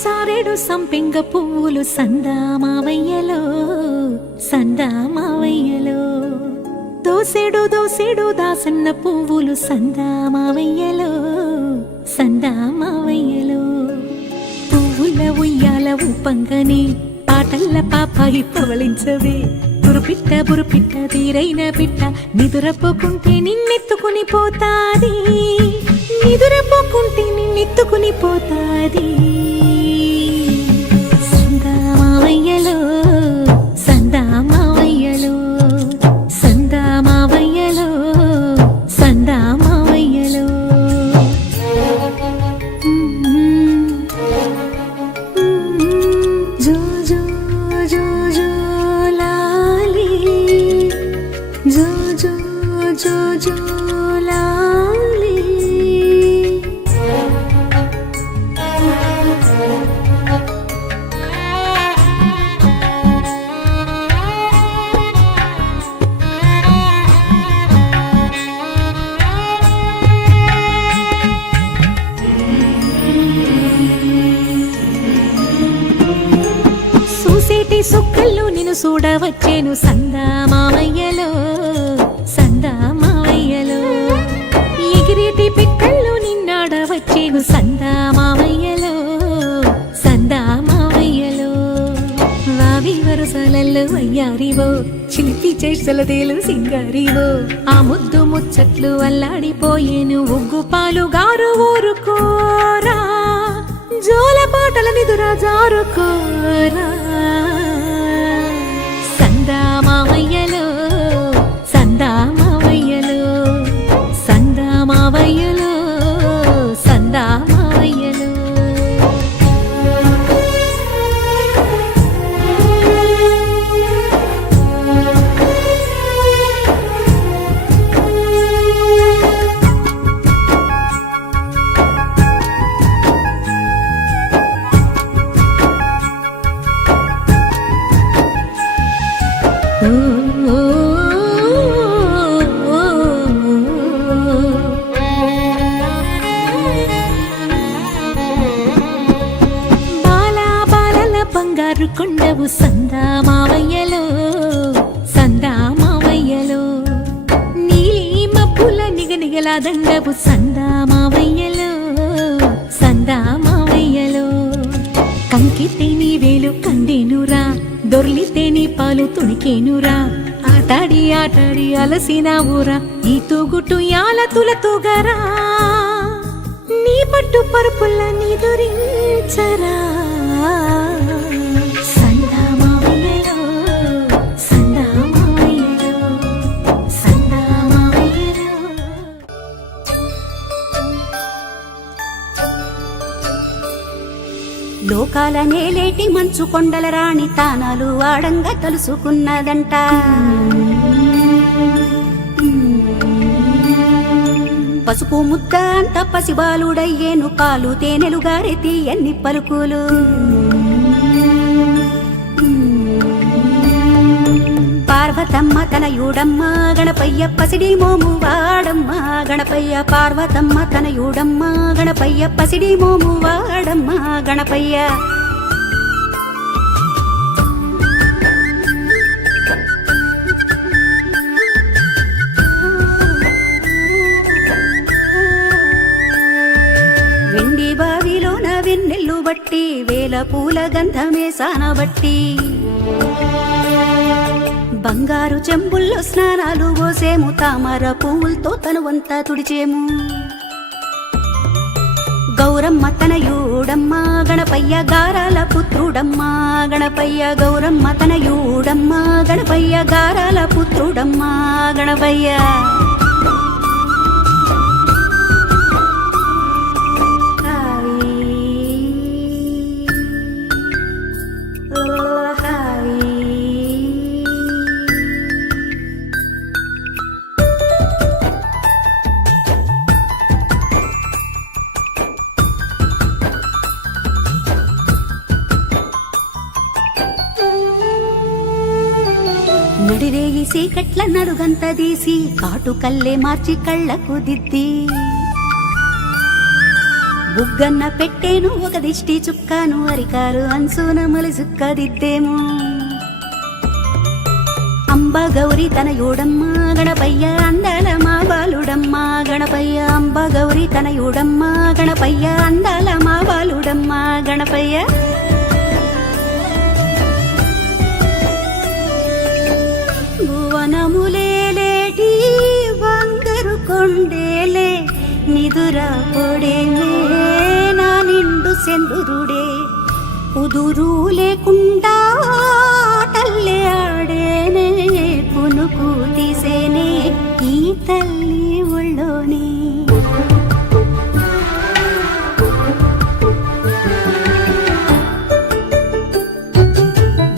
చారేడు సంపెంగ పువ్వులు సందామావయ్యలో సందామావయ్యలో దోసెడు దోసెడు దాసన్న పువ్వులు సందామావయ్యలో సందామావయ్యలో పువ్వుల ఉయ్యాల ఊపంగని పాటల్ల పాపాయి పవళించవే బురుపిట్ట తీరైన పిట్ట నిదురపోకుంటే నిన్నెత్తుకుని పోతాది నిదురపోకుంటే నిన్నెత్తుకుని పోతాది సందామావయ్యలో సందామావయ్యలో సందామావయ్యలో సందామావయ్యలో జో జో జో జో లాలి జో జో జో జో లాలి చూసేటి సుక్కల్లో నిన్ను చూడవచ్చేను సందామావయ్యలో సందామావయ్యలో ఎగిరేటి పిట్టల్లో నిన్నాడవచ్చేను సందామావయ్యలో సందామావయ్యలో వావి వరసలల్లో అయ్యారివో చిలిపి చేష్టలదేలు సింగారివో ఆ ముద్దు ముచ్చట్లు అల్లాడిపోయేను ఉగ్గు పాలు గారు ఊరుకోరా జోల పాటల నిదురా జారుకోరా సందామావయ్యలో సందామావయ్యలో సందామావయ్యలో సందామావయ్యలో బంగారు కొండవు సందామావయ్యలో సందామావయ్యలో నీలి మబ్బుల నిగనిగల దండవు సందామావయ్యలో సందామావయ్యలో కంకితే నీ వేలు కందేనురా దొర్లితే నీ పాలు తుణికేనురా ఆటాడి ఆటాడి అలసిన ఊరా ఈ తూగుటు యాల తులతూగరా నీ పట్టు పరుపుల్ల నీ దొరించరా సందామావయ్యలో సందామావయ్యలో సందామావయ్యలో లోకాల నేలేటి మంచు కొండల రాణి తానాలు ఆడంగా తలుసుకున్నదంట పసుపు ముద్ద అంత పసిబాలుడయ్యేను పాలు తేనెలు గారెతి ఎన్ని పలుకులు పార్వతమ్మ తనయుడమ్మ గణపయ్య పసిడి మోము వాడమ్మ గణపయ్య పార్వతమ్మ తనయుడమ్మ గణపయ్య పసిడి మోము వాడమ్మ గణపయ్య వెండి బావిలోన వెన్నెల్లు బట్టి వేల పూల గంధమే సానబట్టి బంగారు చెంబుల్లో స్నానాలు పోసేము తామర పువ్వులతో తనువంతా తుడిచేము గౌరమ్మ తనయుడమ్మ గణపయ్య గారాల పుత్రుడమ్మ గణపయ్య గౌరమ్మ తనయుడమ్మ గణపయ్య గారాల పుత్రుడమ్మ గణపయ్య నడిరేయి సీకట్ల నడుగంత దీసి కాటు కల్లే మార్చి కళ్ళకు దిద్ది బుగ్గన్న పెట్టేను ఒక దిష్టి చుక్కాను అరికారు అంచున మలి చుక్కదిద్దేమో అంబ గౌరి తనయుడమ్మ గణపయ్య అందాల మా బాలుడమ్మ గణపయ్య అంబ గౌరి తనయుడమ్మ గణపయ్య అందాల మా బాలుడమ్మ గణపయ్య భువనములేటి బంగారు కొండేలే నిదురా పొడేమే నా నిండు సెందురుడే కుదురు లేకుండా తల్లి ఆడేనే పునుకు తీసేనే ఈ తల్లి ఒళ్ళోనే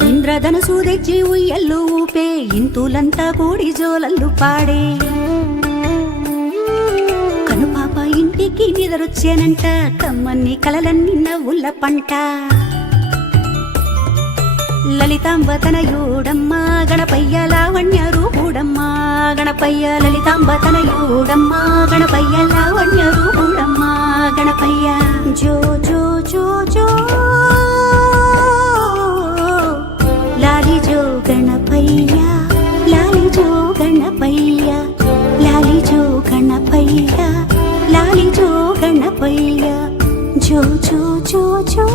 ఇంద్రధనసు తెచ్చి ఉయ్యల్లు ఊపే ఇంతులంతా కూడి జోలల్లు పాడే కనుపాప ఇంటికి నిదరొచ్చానంట కమ్మన్ని కలలన్నీ నవ్వుల పంట లలితాంబ తనయుడమ్మ గణపయ్య లావణ్య రూపుడమ్మ గణపయ్య లలితాంబ తనయుడమ్మ గణపయ్య లావణ్య రూపుడమ్మ గణపయ్య జో జో జో జో లాలి జో గణపయ్య లాలి జో గణపయ్య లాలి జో గణపయ్య లాలి జో గణపయ్య జో జో జో జో